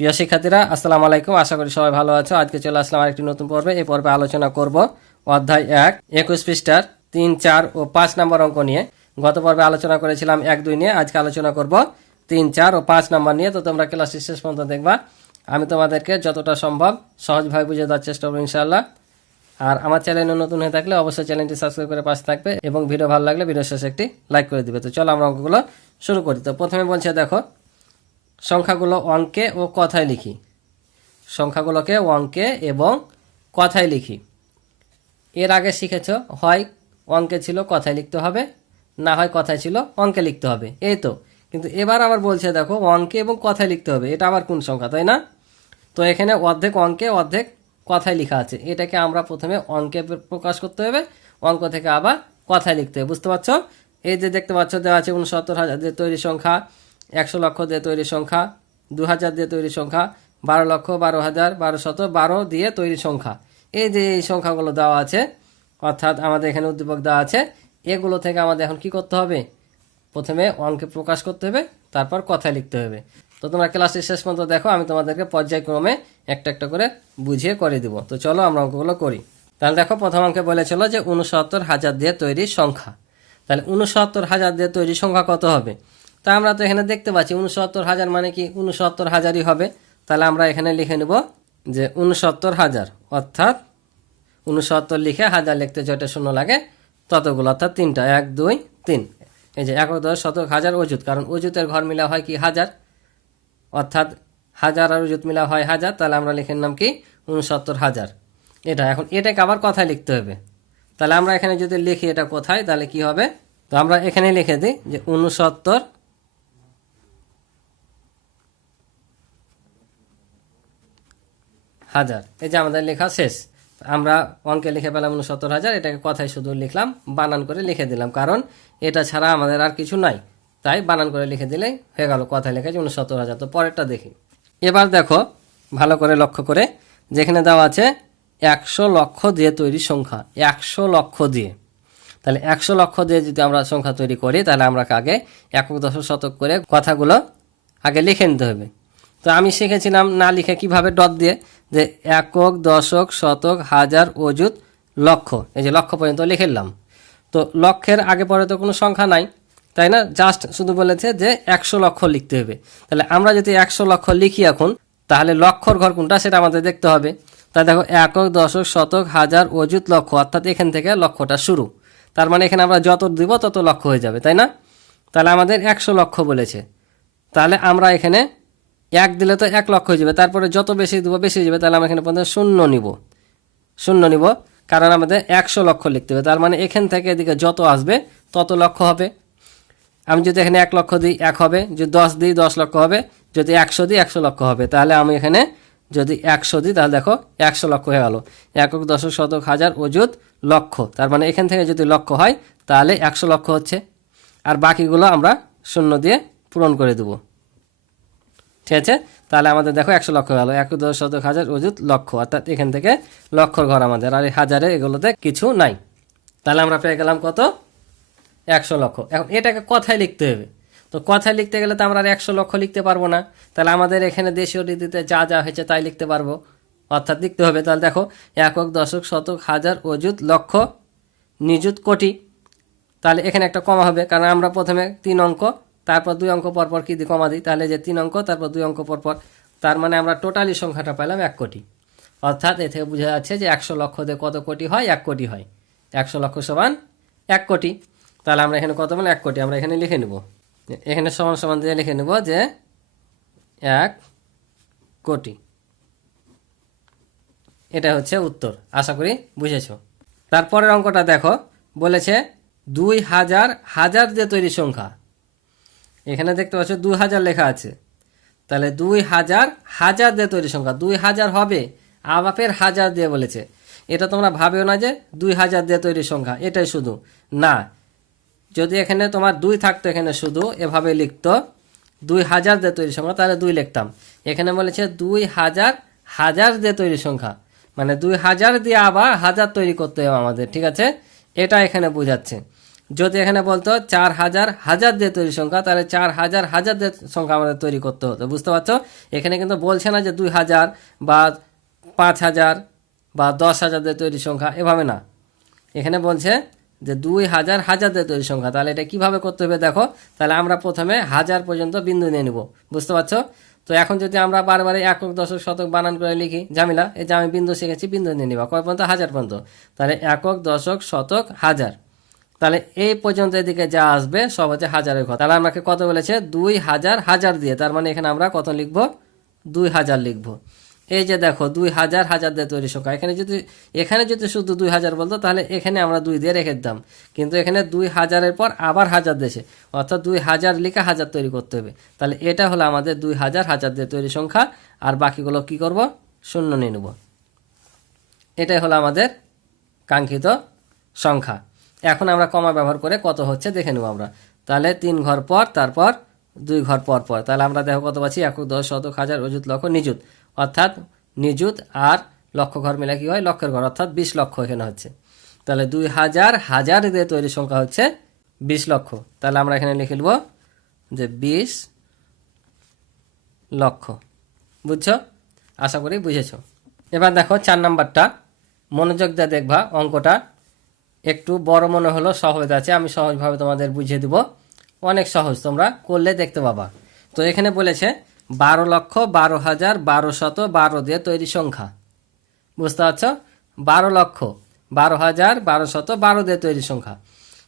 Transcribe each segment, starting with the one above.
প্রিয় শিক্ষার্থীরা, আসসালামু আলাইকুম। আশা করি সবাই ভালো আছো। আজকে চলে আসলাম আরেকটি নতুন পর্বে। এই পর্বে আলোচনা করব অধ্যায় 1 21 পৃষ্ঠার 3, 4 ও 5 নম্বর অঙ্ক নিয়ে। গত পর্বে আলোচনা করেছিলাম 1, 2 নিয়ে। আজকে আলোচনা করব 3, 4 ও 5 নম্বর নিয়ে। তো তোমরা ক্লাসটি শেষ পর্যন্ত দেখবা। আমি তোমাদেরকে যতটা সম্ভব সহজভাবে বুঝিয়ে দেওয়ার চেষ্টা করব ইনশাআল্লাহ। আর আমার চ্যানেলে নতুন হয়ে থাকলে অবশ্যই চ্যানেলটি সাবস্ক্রাইব করে পাশে থাকবে এবং ভিডিও ভালো লাগলে ভিডিও শেষে একটি লাইক করে দিবে। তো চলো আমরা অঙ্কগুলো শুরু করি। তো প্রথমে বলছে, দেখো সংখ্যাগুলো অঙ্কে ও কথায় লিখি। সংখ্যাগুলোকে অঙ্কে এবং কথায় লিখি। এর আগে শিখেছ, হয় অঙ্কে ছিল কথায় লিখতে হবে, না হয় কথায় ছিল অঙ্কে লিখতে হবে, এই তো। কিন্তু এবার আবার বলছে দেখো অঙ্কে এবং কথায় লিখতে হবে। এটা আবার কোন সংখ্যা, তাই না? তো এখানে অর্ধেক অঙ্কে অর্ধেক কথায় লেখা আছে। এটাকে আমরা প্রথমে অঙ্কে প্রকাশ করতে হবে, অঙ্ক থেকে আবার কথায় লিখতে হবে। বুঝতে পারছো? এই যে দেখতে পাচ্ছ দেওয়া আছে 69,000 দিয়ে তৈরি সংখ্যা, 100 লক্ষ দিয়ে তৈরি সংখ্যা, 2000 দিয়ে তৈরি সংখ্যা, 12 লক্ষ, 12,000, 1212 দিয়ে তৈরি সংখ্যা। এই যে এই সংখ্যাগুলো দেওয়া আছে, অর্থাৎ আমাদের এখানে উদ্দীপক দেওয়া আছে। এগুলো থেকে আমাদের এখন কি করতে হবে? প্রথমে অঙ্কে প্রকাশ করতে হবে, তারপর কথায় লিখতে হবে। তো তোমরা ক্লাসের শেষ পর্যন্ত দেখো, আমি তোমাদেরকে পর্যায়ক্রমে একটা একটা করে বুঝিয়ে করে দিব। তো চলো আমরা অঙ্কগুলো করি। তাহলে দেখো প্রথম অঙ্কে বলেছিল যে 69,000 দিয়ে তৈরি সংখ্যা। তাহলে 69,000 দিয়ে তৈরি সংখ্যা কত হবে? তা আমরা তো এখানে দেখতে পাচ্ছি 69,000 মানে কি 69,000ই হবে। তাহলে আমরা এখানে লিখে নেব যে 69,000, অর্থাৎ 69 লিখে হাজার লিখতে যত শূন্য লাগে ততগুলো, অর্থাৎ 3টা, 1, 2, 3। এই যে একক, দশ, শতক, হাজার, অযুত, কারণ অযুতের ঘর মিলা হয় কি হাজার, অর্থাৎ হাজার আর অযুত মিলা হয় হাজার। তাহলে আমরা লিখে নিলাম কি 69,000। এটা এখন এটাকে আবার কথায় লিখতে হবে। তাহলে আমরা এখানে যদি লিখি এটা কোথায়, তাহলে কি হবে? তো আমরা এখানে লিখে দিই যে 69,000। এই যে আমাদের লেখা শেষ। আমরা অঙ্কে লিখে পেলাম 69,000, এটাকে কথায় শুধু লিখলাম, বানান করে লিখে দিলাম, কারণ এটা ছাড়া আমাদের আর কিছু নাই। তাই বানান করে লিখে দিলেই হয়ে গেল, কথায় লেখা 69,000। তো পরেরটা দেখি। এবার দেখো ভালো করে লক্ষ্য করে, যেখানে দেওয়া আছে 100 লক্ষ দিয়ে তৈরি সংখ্যা, 100 লক্ষ দিয়ে। তাহলে 100 লক্ষ দিয়ে যদি আমরা সংখ্যা তৈরি করি, তাহলে আমরা আগে একক, দশক, শতক করে কথাগুলো আগে লিখে নিতে হবে। তো আমি শিখেছিলাম না লিখে কিভাবে, ডট দিয়ে, যে একক, দশক, শতক, হাজার, অযুত, লক্ষ। এই যে লক্ষ পর্যন্ত লিখে নিলাম। তো লক্ষের আগে পরে তো কোনো সংখ্যা নাই, তাই না? জাস্ট শুধু বলেছে যে 100 লক্ষ লিখতে হবে। তাহলে আমরা যদি 100 লক্ষ লিখি এখন, তাহলে লক্ষর ঘর কোনটা সেটা আমাদের দেখতে হবে। তাই দেখো একক, দশক, শতক, হাজার, অযুত, লক্ষ, অর্থাৎ এখান থেকে লক্ষটা শুরু। তার মানে এখানে আমরা যত দিব তত লক্ষ হয়ে যাবে, তাই না? তাহলে আমাদের 100 লক্ষ বলেছে। তাহলে আমরা এখানে 1 দিলে তো 1 লক্ষ হয়ে যাবে, তারপরে যত বেশি দেবো বেশি হয়ে যাবে। তাহলে আমরা এখানে পর্যন্ত শূন্য নিব, কারণ আমাদের 100 লক্ষ লিখতে হবে। তার মানে এখান থেকে এদিকে যত আসবে তত লক্ষ হবে। আমি যদি এখানে 1 লক্ষ দিই 1 হবে, যদি 10 দিই 10 লক্ষ হবে, যদি 100 দিই 100 লক্ষ হবে। তাহলে আমি এখানে যদি 100 দিই, তাহলে দেখো 100 লক্ষ হয়ে গেল। একক, দশক, শতক, হাজার, অযুত, লক্ষ। তার মানে এখান থেকে যদি লক্ষ হয় তাহলে 100 লক্ষ হচ্ছে। আর বাকিগুলো আমরা শূন্য দিয়ে পূরণ করে দেবো। ঠিক আছে? তাহলে আমাদের দেখো 100 লক্ষ গেল, একক, দশ, শতক, হাজার, অযুত, লক্ষ, অর্থাৎ এখান থেকে লক্ষর ঘর আমাদের। আর এই হাজারে এগুলোতে কিছু নাই। তাহলে আমরা পেয়ে গেলাম কত? 100 লক্ষ। এখন এটাকে কথায় লিখতে হবে। তো কথায় লিখতে গেলে তো আমরা আর 100 লক্ষ লিখতে পারবো না। তাহলে আমাদের এখানে দেশীয় রীতিতে যা যা হয়েছে তাই লিখতে পারবো, অর্থাৎ লিখতে হবে। তাহলে দেখো একক, দশক, শতক, হাজার, অযুত, লক্ষ, নিযুত, কোটি। তাহলে এখানে একটা কমা হবে, কারণ আমরা প্রথমে 3 অঙ্ক, তারপর 2 অঙ্ক পরপর কি দিই, কমা দিই। তাহলে যে 3 অঙ্ক তারপর 2 অঙ্ক পরপর, তার মানে আমরা টোটালি সংখ্যাটা পেলাম 1 কোটি। অর্থাৎ এ থেকে বোঝা যাচ্ছে যে 100 লক্ষ দিয়ে কত কোটি হয়? 1 কোটি হয়। 100 লক্ষ সমান 1 কোটি। তাহলে আমরা এখানে কত বলে 1 কোটি আমরা এখানে লিখে নেব। এখানে সমান সমান দিয়ে লিখে নেব যে 1 কোটি। এটা হচ্ছে উত্তর। আশা করি বুঝেছো। তারপরের অঙ্কটা দেখো, বলেছে 2000 হাজার দিয়ে তৈরি সংখ্যা। এখানে দেখতে পাচ্ছ 2000 লেখা আছে। তাহলে 2000 হাজার দিয়ে তৈরি সংখ্যা, 2000 হবে, আবাপের হাজার দিয়ে বলেছে। এটা তোমরা ভাবেও না যে 2000 দিয়ে তৈরি সংখ্যা, এটাই শুধু না। যদি এখানে তোমার 2 থাকতো, এখানে শুধু এভাবে লিখতো 2000 দিয়ে তৈরি সংখ্যা, তাহলে 2 লিখতাম। এখানে বলেছে 2000 হাজার দিয়ে তৈরি সংখ্যা, মানে 2000 দিয়ে আবার হাজার তৈরি করতে হবে আমাদের। ঠিক আছে? এটা এখানে বোঝাচ্ছে। যদি এখানে বলতো 4000 হাজার দিয়ে তৈরি সংখ্যা, তাহলে 4000 হাজার দিয়ে সংখ্যা আমাদের তৈরি করতে হতো। বুঝতে পারছো? এখানে কিন্তু বলছে না যে 2000 বা 5000 বা 10,000 দিয়ে তৈরি সংখ্যা, এভাবে না। এখানে বলছে যে 2000 হাজার দিয়ে তৈরি সংখ্যা। তাহলে এটা কিভাবে করতে হবে দেখো। তাহলে আমরা প্রথমে 1000 পর্যন্ত বিন্দু নিয়ে নিব। বুঝতে পারছো? তো এখন যদি আমরা বারবার একক দশক শতক বানান করে লিখি, ঝামেলা। এই যে আমি বিন্দু শিখেছি, বিন্দু নিয়ে নিবা কয় পর্যন্ত? 1000 পর্যন্ত। তাহলে একক দশক শতক হাজার, তাহলে এই পর্যন্ত এদিকে যা আসবে সব হচ্ছে হাজারের ঘর। তাহলে আমাকে কত বলেছে? 2000 হাজার দিয়ে, তার মানে এখানে আমরা কত লিখব? 2000 লিখব। এই যে দেখো 2000 হাজার দিয়ে তৈরি সংখ্যা। এখানে যদি শুধু 2000 বলতো তাহলে এখানে আমরা 2 দিয়ে রেখে দিতাম, কিন্তু এখানে 2000-এর পর আবার হাজার দিয়েছে, অর্থাৎ 2000 লিখে হাজার তৈরি করতে হবে। তাহলে এটা হলো আমাদের 2000 হাজার দিয়ে তৈরি সংখ্যা। আর বাকিগুলো কি করব? শূন্য নিয়ে নেব। এটাই হলো আমাদের কাঙ্ক্ষিত সংখ্যা। এখন আমরা কমা ব্যবহার করে কত হচ্ছে দেখে নেব আমরা। তাহলে 3 ঘর পর, তারপর 2 ঘর পর পর, তাহলে আমরা দেখো কত পাচ্ছি? একক দশ শতক হাজার অযুত লক্ষ নিযুত, অর্থাৎ নিযুত আর লক্ষ ঘর মিলে কি হয়? লক্ষের ঘর, অর্থাৎ 20 লক্ষ এখানে হচ্ছে। তাহলে 2000 হাজার দিয়ে তৈরি সংখ্যা হচ্ছে 20 লক্ষ। তাহলে আমরা এখানে লিখে নেব যে 20 লক্ষ। বুঝছো? আশা করি বুঝেছো। এবার দেখো 4 নাম্বারটা, মনোযোগ দিয়ে দেখবা। অঙ্কটা একটু বড় মনে হলো, সহজ আছে, আমি সহজভাবে তোমাদের বুঝিয়ে দিব। অনেক সহজ, তোমরা করলে দেখতে পাবা। তো এখানে বলেছে 12,12,12,12 দিয়ে তৈরি সংখ্যা। বুঝতে পারছ? 12,12,12,12 দিয়ে তৈরি সংখ্যা।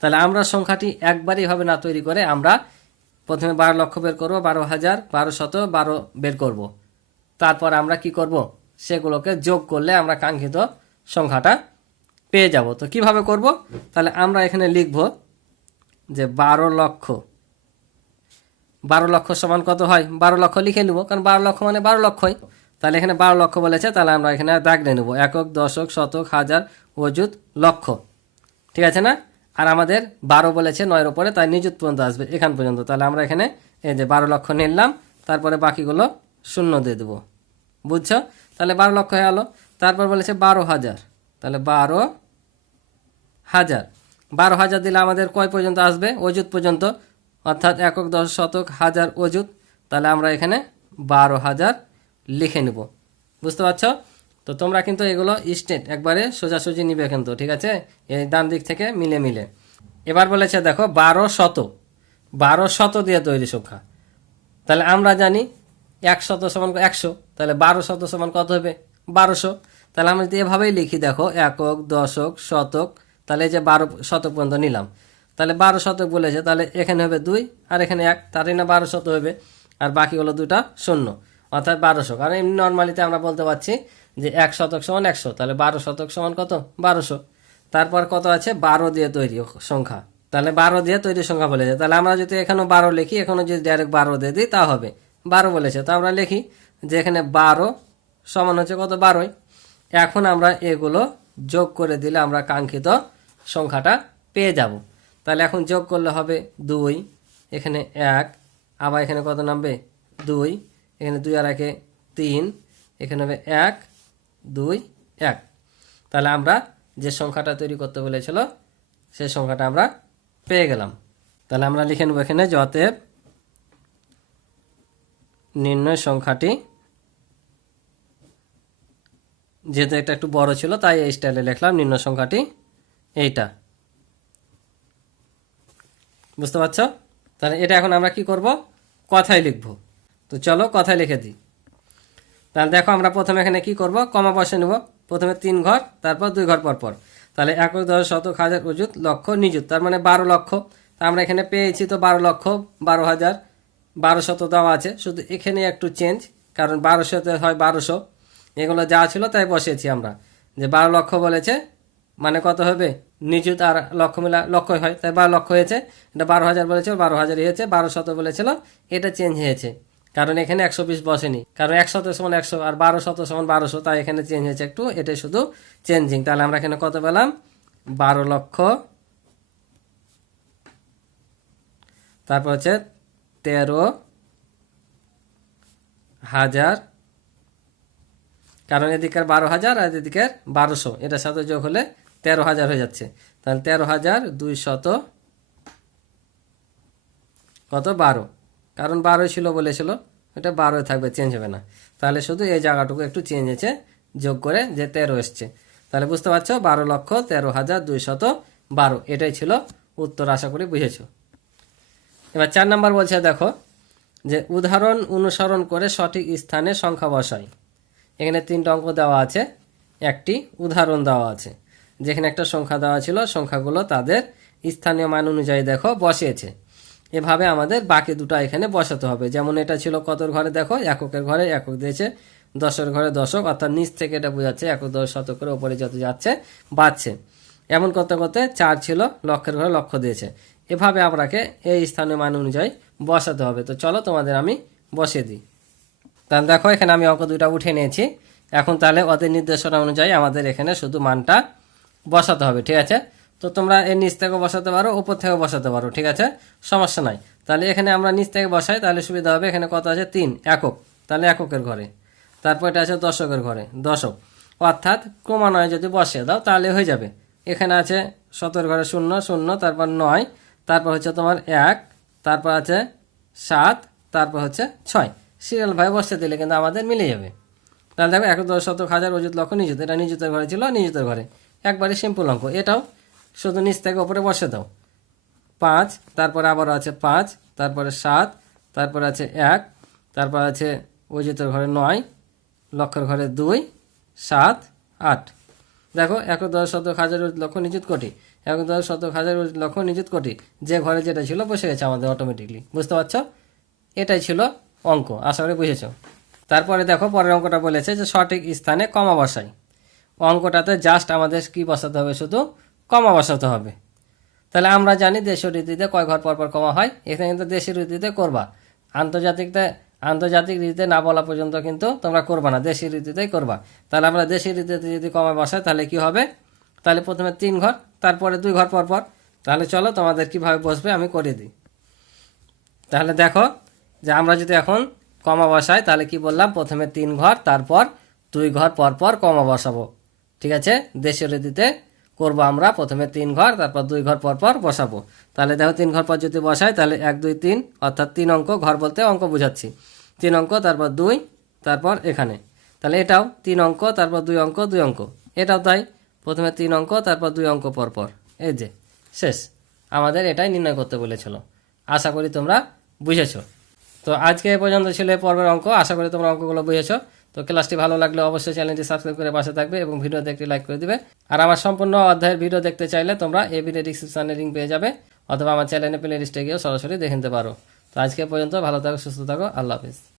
তাহলে আমরা সংখ্যাটি একবারই হবে না তৈরি করে, আমরা প্রথমে 12 লক্ষ বের করবো, 12,12,12 বের করব। তারপর আমরা কি করব? সেগুলোকে যোগ করলে আমরা কাঙ্ক্ষিত সংখ্যাটা পেয়ে যাব। তো কিভাবে করব? তাহলে আমরা এখানে লিখব যে 12 লক্ষ। 12 লক্ষ সমান কত হয়? 12 লক্ষ লিখে নেব, কারণ 12 লক্ষ মানে 12 লক্ষই। তাহলে এখানে 12 লক্ষ বলেছে, তাহলে আমরা এখানে দাগ নিয়ে নেব, একক দশক শতক হাজার অযুত লক্ষ। ঠিক আছে না? আর আমাদের 12 বলেছে 9-এর উপরে, তাই নিযুত পর্যন্ত আসবে এখান পর্যন্ত। তাহলে আমরা এখানে এই যে 12 লক্ষ নিলাম, তারপরে বাকিগুলো শূন্য দিয়ে দেবো। বুঝছো? তাহলে 12 লক্ষ হয়ে গেল। তারপর বলেছে 12,000, তাহলে 12,000। 12,000 দিলে আমাদের কয় পর্যন্ত আসবে? অযুত পর্যন্ত, অর্থাৎ একক দশ শতক হাজার অযুত। তাহলে আমরা এখানে 12,000 লিখে নেব। বুঝতে পারছো? তো তোমরা কিন্তু এগুলো স্টেট একবারে সোজাসুজি নিবে কিন্তু, ঠিক আছে? এই ডান দিক থেকে মিলে মিলে। এবার বলেছে দেখো 1200। 1200 দিয়ে তৈরি সংখ্যা। তাহলে আমরা জানি 100 সমান 100, তাহলে 1200 সমান কত হবে? 1200। তাহলে আমরা যদি এভাবেই লিখি, দেখো একক দশক শতক, তাহলে এই যে 12 শতক পর্যন্ত নিলাম। তাহলে 12 শতক বলেছে, তাহলে এখানে হবে 2 আর এখানে 1, তারই না 12 শত হবে। আর বাকি হলো দুটা শূন্য, অর্থাৎ 1200। কারণ এমনি নর্মালিতে আমরা বলতে পারছি যে 1 শতক সমান 100, তাহলে 12 শতক সমান কত? 1200। তারপর কত আছে? 12 দিয়ে তৈরি সংখ্যা। তাহলে 12 দিয়ে তৈরি সংখ্যা বলেছে, তাহলে আমরা যদি এখানেও 12 লিখি, এখানে যদি ডাইরেক্ট 12 দিয়ে দিই তা হবে। 12 বলেছে, তো আমরা লিখি যে এখানে 12 সমান হচ্ছে কত? 12ই। এখন আমরা এগুলো যোগ করে দিলে আমরা কাঙ্ক্ষিত সংখ্যাটা পেয়ে যাব। তাহলে এখন যোগ করলে হবে 2, এখানে 1, আবার এখানে কত নামবে? 2, এখানে 2 আর 1 3, এখানে হবে 1 2 1। তাহলে আমরা যে সংখ্যাটা তৈরি করতে বলেছিল সেই সংখ্যাটা আমরা পেয়ে গেলাম। তাহলে আমরা লিখে নেব এখানে যে অতএব নির্ণয় সংখ্যাটি, যেহেতু এটা একটু বড় ছিল তাই এই স্টাইলে লিখলাম, নির্ণয় সংখ্যাটি এইটা। বুঝতে পারছো? তাহলে এটা এখন আমরা কি করব? কথায় লিখব। তো চলো কথায় লিখে দিই। তাহলে দেখো আমরা প্রথমে এখানে কি করব? কমা বসে নেব। প্রথমে 3 ঘর, তারপর 2 ঘর পর পর। তাহলে একক দশ শতক হাজার অযুত লক্ষ নিযুত, তার মানে 12 লক্ষ। তা আমরা এখানে পেয়েছি তো 12 লক্ষ, 12,000, 1200 দেওয়া আছে, শুধু এখানে একটু চেঞ্জ, কারণ 1200-তে হয় 1200। এগুলো যা ছিল তাই বসিয়েছি আমরা, যে 12 লক্ষ বলেছে মানে কত হবে? নিযুত আর লক্ষ মিলা লক্ষই হয়, তাই 12 লক্ষ হয়েছে। এটা 12,000 বলেছিল, 12,000 হয়েছে। 1200 বলেছিল, এটা চেঞ্জ হয়েছে, কারণ এখানে 120 বসেনি, কারণ 100 সমান 100 আর 1200 সমান 1200, তাই এখানে চেঞ্জ হয়েছে একটু, এটাই শুধু চেঞ্জিং। তাহলে আমরা এখানে কত পেলাম? 12 লক্ষ, তারপর হচ্ছে 13,000, কারণ এদিকের 12,000 আর এদিকের 1200, এটার সাথে যোগ হলে 13,000 হয়ে যাচ্ছে। তাহলে 13,200 কত 12, কারণ 12 ছিল বলেছিল, এটা 12 থাকবে, চেঞ্জ হবে না। তাহলে শুধু এই জায়গাটুকু একটু চেঞ্জ হয়েছে, যোগ করে যে 13 এসছে। তাহলে বুঝতে পারছো 12,13,212, এটাই ছিল উত্তর। আশা করি বুঝেছো। এবার 4 নাম্বার বলছে, দেখো যে উদাহরণ অনুসরণ করে সঠিক স্থানে সংখ্যা বসাই। এখানে 3টা অঙ্ক দেওয়া আছে, একটি উদাহরণ দেওয়া আছে। যেখানে একটা সংখ্যা দেওয়া ছিল, সংখ্যাগুলো তাদের স্থানীয় মান অনুযায়ী দেখো বসিয়েছে। এভাবে আমাদের বাকি দুটো এখানে বসাতে হবে। যেমন এটা ছিল কতর ঘরে, দেখো এককের ঘরে একক দিয়েছে, দশের ঘরে দশক, অর্থাৎ নিচ থেকে এটা বোঝাচ্ছে একক, দশ, শতকের ওপরে যত যাচ্ছে বাড়ছে। এমন করতে করতে 4 ছিল, লক্ষের ঘরে লক্ষ দিয়েছে। এভাবে আপনাকে এই স্থানীয় মান অনুযায়ী বসাতে হবে। তো চলো তোমাদের আমি বসিয়ে দিই। তাহলে দেখো এখানে আমি অঙ্ক দুইটা উঠে নিয়েছি। এখন তাহলে ওদের নির্দেশনা অনুযায়ী আমাদের এখানে শুধু মানটা বসাতে হবে, ঠিক আছে। তো তোমরা এর নিচ থেকে বসাতে পারো, উপর থেকে বসাতে পারো, ঠিক আছে, সমস্যা নাই। তাহলে এখানে আমরা নিচ থেকে বসাই, তাহলে সুবিধা হবে। এখানে কত আছে 3, একক, তাহলে এককের ঘরে। তারপর এটা আছে দশকের ঘরে দশক, অর্থাৎ ক্রমান্বয়ে যদি বসিয়ে দাও তাহলে হয়ে যাবে। এখানে আছে শতের ঘরে 0 0, তারপর 9, তারপর হচ্ছে তোমার 1, তারপর আছে 7, তারপর হচ্ছে 6। সিরিয়াল ভাবে বসিয়ে দিলে কিন্তু আমাদের মিলে যাবে। তাহলে দেখো 1 10 শতক হাজার অযুত লক্ষ নিযুত, এটা নিযুতের ঘরে ছিল, নিযুতের ঘরে। একবারে সিম্পল অঙ্ক। এটাও শুধু নিচ থেকে উপরে বসে দাও। 5, তারপরে আবার আছে 5, তারপরে 7, তারপরে আছে 1, তারপর আছে অযুতের ঘরে 9, লক্ষের ঘরে 2, 7, 8। দেখো 1 10 শতক হাজার অযুত লক্ষ নিযুত কোটি, 1 10 শতক হাজার অযুত লক্ষ নিযুত কোটি, যে ঘরে যেটা ছিল বসে গেছে আমাদের অটোমেটিকলি। বুঝতে পারছো? এটাই ছিল অঙ্ক। আশা করি বুঝেছো। তারপরে দেখো পরের অঙ্কটা বলেছে যে সঠিক স্থানে কমা বসাই। অঙ্কটাতে জাস্ট আমাদের কি বসাতে হবে, শুধু কমা বসাতে হবে। তাহলে আমরা জানি দেশীয় রীতিতে কয় ঘর পরপর কমা হয়, এখানে কিন্তু দেশীয় রীতিতে করবা। আন্তর্জাতিক রীতিতে না বলা পর্যন্ত কিন্তু তোমরা করবা না, দেশীয় রীতিতেই করবা। তাহলে আমরা দেশীয় রীতিতে যদি কমা বসাই তাহলে কি হবে, তাহলে প্রথমে 3 ঘর, তারপরে 2 ঘর পরপর। তাহলে চলো তোমাদের কিভাবে বসবে আমি করে দিই। তাহলে দেখো যে আমরা যদি এখন কমা বসাই তাহলে কি বললাম, প্রথমে 3 ঘর, তারপর 2 ঘর পরপর কমা বসাবো, ঠিক আছে। দেশীয় রীতিতে করবো আমরা, প্রথমে 3 ঘর, তারপর 2 ঘর পরপর বসাবো। তাহলে দেখো 3 ঘর পর যদি বসাই তাহলে 1 2 3, অর্থাৎ 3 অঙ্ক, ঘর বলতে অঙ্ক বুঝাচ্ছি, 3 অঙ্ক, তারপর 2, তারপর এখানে। তাহলে এটাও 3 অঙ্ক, তারপর 2 অঙ্ক 2 অঙ্ক, এটাও তাই, প্রথমে 3 অঙ্ক, তারপর 2 অঙ্ক পরপর। এই যে শেষ, আমাদের এটাই নির্ণয় করতে বলেছিল। আশা করি তোমরা বুঝেছো। তো আজকে এ পর্যন্ত ছিল এই পর্বের অঙ্ক। আশা করি তোমরা অঙ্কগুলো বুঝেছো। তো ক্লাসটি ভালো লাগলে অবশ্যই চ্যানেলটি সাবস্ক্রাইব করে পাশে থাকবে এবং ভিডিওতে একটি লাইক করে দিবে। আর আমার সম্পূর্ণ অধ্যায়ের ভিডিও দেখতে চাইলে তোমরা এই ভিডিও ডিসক্রিপশনে লিঙ্ক পেয়ে যাবে, অথবা আমার চ্যানেলে প্লে লিস্টে গিয়েও সরাসরি দেখে নিতে পারো। তো আজকে পর্যন্ত ভালো থাকো, সুস্থ থাকো, আল্লাহ হাফিজ।